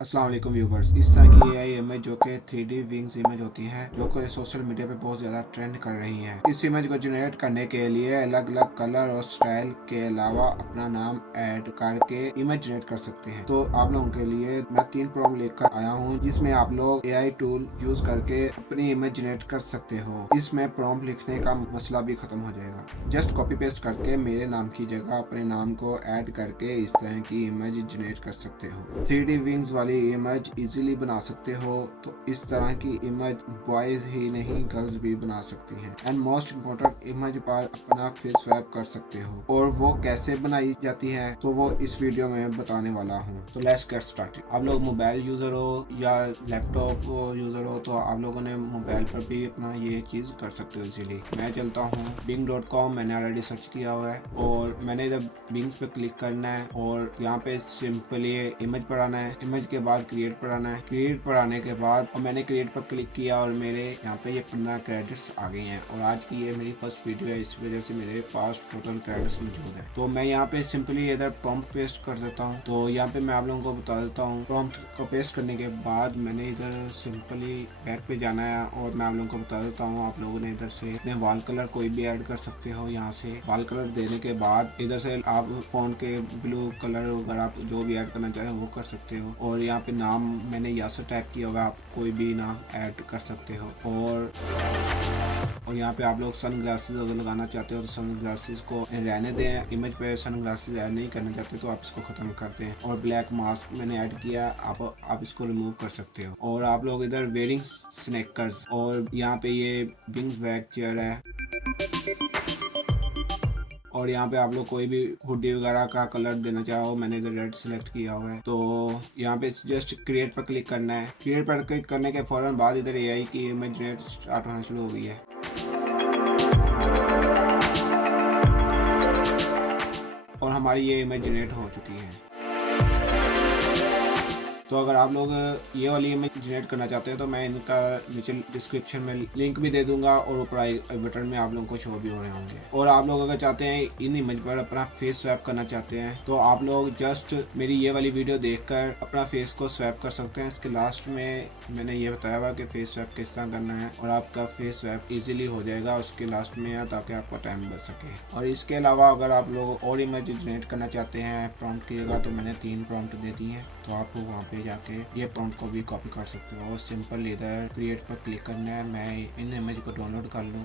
अस्सलाम वालेकुम व्यूवर्स। इस तरह की एआई इमेज जो कि 3D विंग्स इमेज होती हैं जो कि सोशल मीडिया पे बहुत ज़्यादा ट्रेंड कर रही हैं। इस इमेज को जनरेट करने के लिए अलग अलग कलर और स्टाइल के अलावा अपना नाम ऐड करके इमेज जनरेट कर सकते हैं। तो आप लोगों के लिए मैं 3 प्रॉम्प्ट लेकर आया हूँ जिसमें आप लोग एआई टूल यूज करके अपनी इमेज जनरेट कर सकते हो। इसमें प्रॉम्प्ट लिखने का मसला भी खत्म हो जाएगा। जस्ट कॉपी पेस्ट करके मेरे नाम की जगह अपने नाम को ऐड करके इस तरह की इमेज जनरेट कर सकते हो। 3D विंग्स वाली इमेज इजीली बना सकते हो। तो इस तरह की इमेज बॉयज ही नहीं गर्ल्स भी बना सकती हैं। एंड मोस्ट इम्पोर्टेंट इमेज पर अपना फेस स्वैप कर सकते हो। और वो कैसे बनाई जाती है तो वो इस वीडियो में बताने वाला हूँ। तो लेट्स गेट स्टार्टेड। आप लोग मोबाइल यूजर हो या लैपटॉप यूजर हो तो आप लोगों ने मोबाइल पर भी अपना ये चीज कर सकते हो इजीली। मैं चलता हूँ bing.com, मैंने ऑलरेडी सर्च किया हुआ है और मैंने इधर बिंग्स पे क्लिक करना है और यहाँ पे सिंपली इमेज पर आना है। इमेज के बाद क्रिएट पर आना है। क्रिएट पर आने के बाद और मैंने क्रिएट पर क्लिक किया और मेरे यहाँ पे ये 15 क्रेडिट्स आ गए हैं और आज की ये मेरी फर्स्ट वीडियो है, इस वजह से मेरे पास टोटल क्रेडिट्स मौजूद है। तो मैं यहाँ पे सिंपली इधर प्रॉम्प्ट पेस्ट कर देता हूँ। तो यहाँ पे मैं आप लोगों को बता देता हूँ। प्रॉम्प्ट को पेस्ट करने के बाद मैंने इधर सिंपली बैक पे जाना है और मैं आप लोगों को बता देता हूँ। आप लोगों ने इधर से अपने वॉल कलर कोई भी ऐड कर सकते हो। यहाँ से वॉल कलर देने के बाद इधर से आप फोन के ब्लू कलर वगैरह आप जो भी ऐड करना चाहें वो कर सकते हो। और यहाँ पे नाम मैंने यासर टाइप किया होगा, आप कोई भी नाम ऐड कर सकते हो। और यहाँ पे आप लोग सन ग्लासेस अगर लगाना चाहते हो तो सन ग्लासेस को रहने दें। इमेज पे सन ग्लासेस ऐड नहीं करना चाहते तो आप इसको खत्म कर दें। और ब्लैक मास्क मैंने ऐड किया, आप इसको रिमूव कर सकते हो। और आप लोग इधर वेयरिंग स्नेकर्स और यहाँ पे ये विंग्स बैक चेयर है और यहाँ पे आप लोग कोई भी हुडी वगैरह का कलर देना चाहो, मैंने इधर रेड सिलेक्ट किया हुआ है। तो यहाँ पे जस्ट क्रिएट पर क्लिक करना है। क्रिएट पर क्लिक करने के फौरन बाद इधर एआई की इमेज जनरेट स्टार्ट होना शुरू हो गई है। और हमारी ये इमेज जनरेट हो चुकी है। तो अगर आप लोग ये वाली इमेज जनरेट करना चाहते हैं तो मैं इनका नीचे डिस्क्रिप्शन में लिंक भी दे दूंगा और ऊपर आई बटन में आप लोगों को शो भी हो रहे होंगे। और आप लोग अगर चाहते हैं इन इमेज पर अपना फेस स्वैप करना चाहते हैं तो आप लोग जस्ट मेरी ये वाली वीडियो देखकर अपना फेस को स्वैप कर सकते हैं। इसके लास्ट में मैंने ये बताया हुआ कि फेस स्वैप किस तरह करना है और आपका फेस स्वैप इजीली हो जाएगा उसके लास्ट में, ताकि आपका टाइम बच सके। और इसके अलावा अगर आप लोग और इमेज जनरेट करना चाहते हैं प्रॉम्प्ट की जगह तो मैंने 3 प्रॉम्प्ट दे दी हैं। तो आप वहाँ पे जाके ये प्रॉम्प्ट को भी कॉपी कर सकते हो और सिंपल इधर क्रिएट पर क्लिक करना है। मैं इन इमेज को डाउनलोड कर लूँ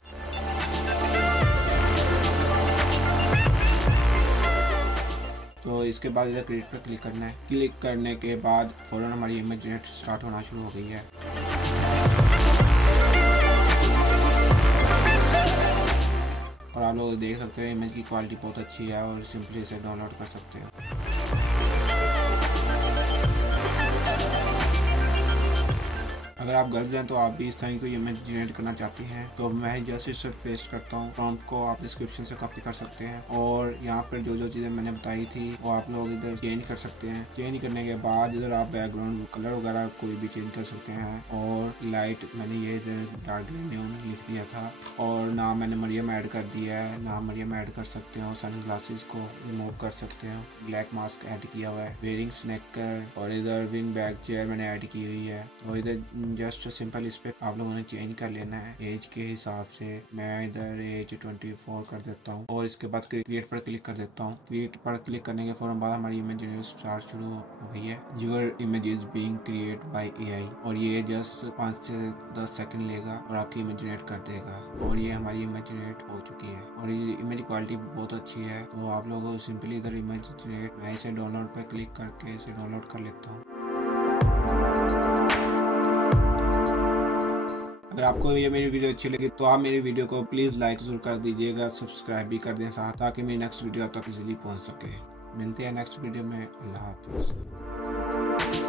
तो इसके बाद इधर क्रिएट पर क्लिक करना है। क्लिक करने के बाद फौरन हमारी इमेज जनरेट स्टार्ट होना शुरू हो गई है। और आप लोग देख सकते हो इमेज की क्वालिटी बहुत अच्छी है और सिंपली इसे डाउनलोड कर सकते हो। अगर आप गर्ल्स हैं तो आप भी इस तरह की कोई इमेज जनरेट करना चाहती हैं तो मैं जस्ट इस पर पेस्ट करता हूँ। प्रॉम्प्ट को आप डिस्क्रिप्शन से कॉपी कर सकते हैं और यहाँ पर जो जो चीज़ें मैंने बताई थी वो आप लोग इधर चेंज कर सकते हैं। चेंज करने के बाद इधर आप बैकग्राउंड कलर वगैरह कोई भी चेंज कर सकते हैं। और लाइट मैंने ये डार्क ग्रीन न्यून लिख दिया था और नाम मैंने मरियम ऐड कर दिया है, नाम मरियम ऐड कर सकते हो। सन ग्लासेस को रिमूव कर सकते हो। ब्लैक मास्क ऐड किया हुआ है। वेयरिंग स्नेकर और इधर विंग बैक चेयर मैंने ऐड की हुई है। और इधर जस्ट सिंपल इस पे आप लोगों ने चेंज कर लेना है एज के हिसाब से। मैं इधर एज 24 कर देता हूँ और इसके बाद क्रिएट पर क्लिक कर देता हूँ। क्रिएट पर क्लिक करने के फौरन बाद हमारी इमेज स्टार्ट शुरू हो गई है। Your image is being create bye AI और ये जस्ट 5 से 10 सेकंड लेगा और आपकी इमेज जनरेट कर देगा। और ये हमारी इमेज जनरेट हो चुकी है और ये इमेज क्वालिटी बहुत अच्छी है। तो आप लोग सिंपली इधर इमेज जनरेट, मैं इसे डाउनलोड पर क्लिक करके इसे डाउनलोड कर लेता हूँ। अगर आपको ये मेरी वीडियो अच्छी लगी तो आप मेरी वीडियो को प्लीज़ लाइक ज़रूर कर दीजिएगा, सब्सक्राइब भी कर दें साथ, ताकि मेरी नेक्स्ट वीडियो आप तक इजीली पहुंच सके। मिलते हैं नेक्स्ट वीडियो में। अल्लाह हाफिज़।